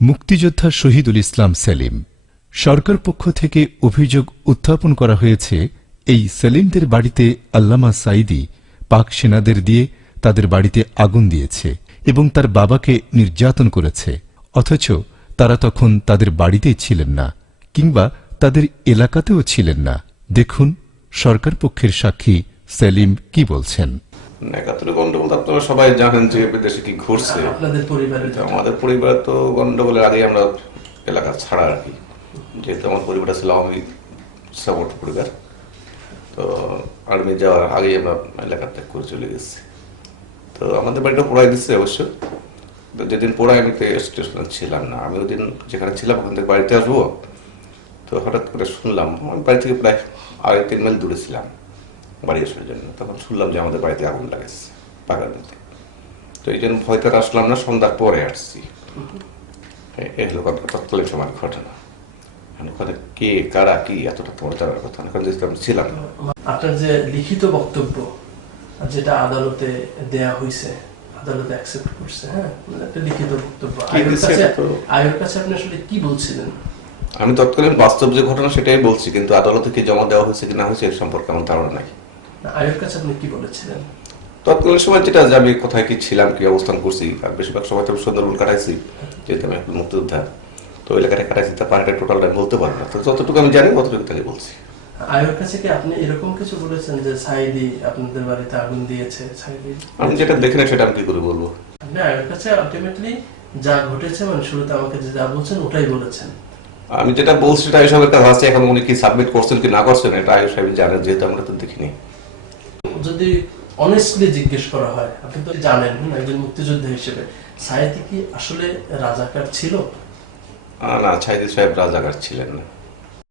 মুক্তিযোদ্ধা শহীদুল ইসলাম সেলিম। সরকার পক্ষ থেকে অভিযোগ উত্থাপন করা হয়েছে, এই সেলিমদের বাড়িতে আল্লামা সাইদি পাক সেনাদের দিয়ে তাদের বাড়িতে আগুন দিয়েছে এবং তার বাবাকে নির্যাতন করেছে, অথচ তারা তখন তাদের বাড়িতেই ছিলেন না, কিংবা তাদের এলাকাতেও ছিলেন না। দেখুন সরকার পক্ষের সাক্ষী সেলিম কি বলছেন। একাত্তরে গন্ডগোল তো আপনারা সবাই জানেন যে বিদেশে কি ঘটছে আপনাদের পরিবারের আমাদের পরিবার তো গন্ডগোলের আগে আমরা এলাকা ছাড়া আর কি। যেহেতু আমার পরিবারটা ছিল আমি সাপোর্ট পরিবার তো আর্মি যাওয়ার আগেই আমরা এলাকা ত্যাগ করে চলে গেছি। তো আমাদের বাড়িটা পড়াই দিচ্ছে অবশ্য। তো যেদিন পড়াই আমি তো স্টেশনে ছিলাম না। আমি ওদিন যেখানে ছিলাম ওখান থেকে বাড়িতে আসব। তো হঠাৎ করে শুনলাম আমি বাড়ি থেকে প্রায় আড়াই তিন মাইল দূরে ছিলাম। বাড়ি আসার জন্য। তখন শুনলাম যে আমাদের বাড়িতে আগুন পাকা দিতে। তো এই জন্য ভয়তে আর আসলাম না সন্ধ্যার পরে আসছি। এ- এই হলো তৎকালীন সময়ের ঘটনা। ওখানে কে কারা কি এতটা তোমার জানার কথা না কারণ ছিলাম আপনার যে লিখিত বক্তব্য যেটা আদালতে দেয়া হয়েছে আদালতে অ্যাকসেপ্ট করছে হ্যাঁ একটা লিখিত বক্তব্য। আয়ের কাছে আপনি আসলে কি বলছিলেন? আমি তৎকালীন বাস্তব যে ঘটনা সেটাই বলছি কিন্তু আদালতে কি জমা দেওয়া হয়েছে কি না হয়েছে এর সম্পর্কে আমার ধারণা নাই। আয়ের কাছে আপনি কি বলেছিলেন? তৎকালীন সময় যেটা যে আমি কোথায় কি ছিলাম কি অবস্থান করছি আর বেশিরভাগ সময় তো আমি সুন্দরবন কাটাইছি যেহেতু আমি মুক্তিযোদ্ধা। তো এলাকাটা কাটাইছি তার টোটালটা বলতে পারব না। তো যতটুকু আমি জানি ততটুকু তাকে বলছি। আয়ের কাছে কি আপনি এরকম কিছু বলেছেন যে সাইদি আপনাদের বাড়িতে আগুন দিয়েছে সাইদি? আমি যেটা দেখি না সেটা আমি কি করে বলব? আপনি আয়ের কাছে আলটিমেটলি যা ঘটেছে মানে শুরুতে আমাকে যা বলছেন ওটাই বলেছেন। আমি যেটা বলছি সেটা আছে এখন উনি কি সাবমিট করছেন কি না করছেন এটা আয়ুষ সাহেব জানেন যেহেতু আমরা তো দেখিনি। যদি অনেস্টলি জিজ্ঞেস করা হয়, আপনি তো জানেন একজন মুক্তিযোদ্ধা হিসেবে। সাইদি কি আসলে রাজাকার ছিল? না সাহিত্য সাহেব রাজাকার ছিলেন না।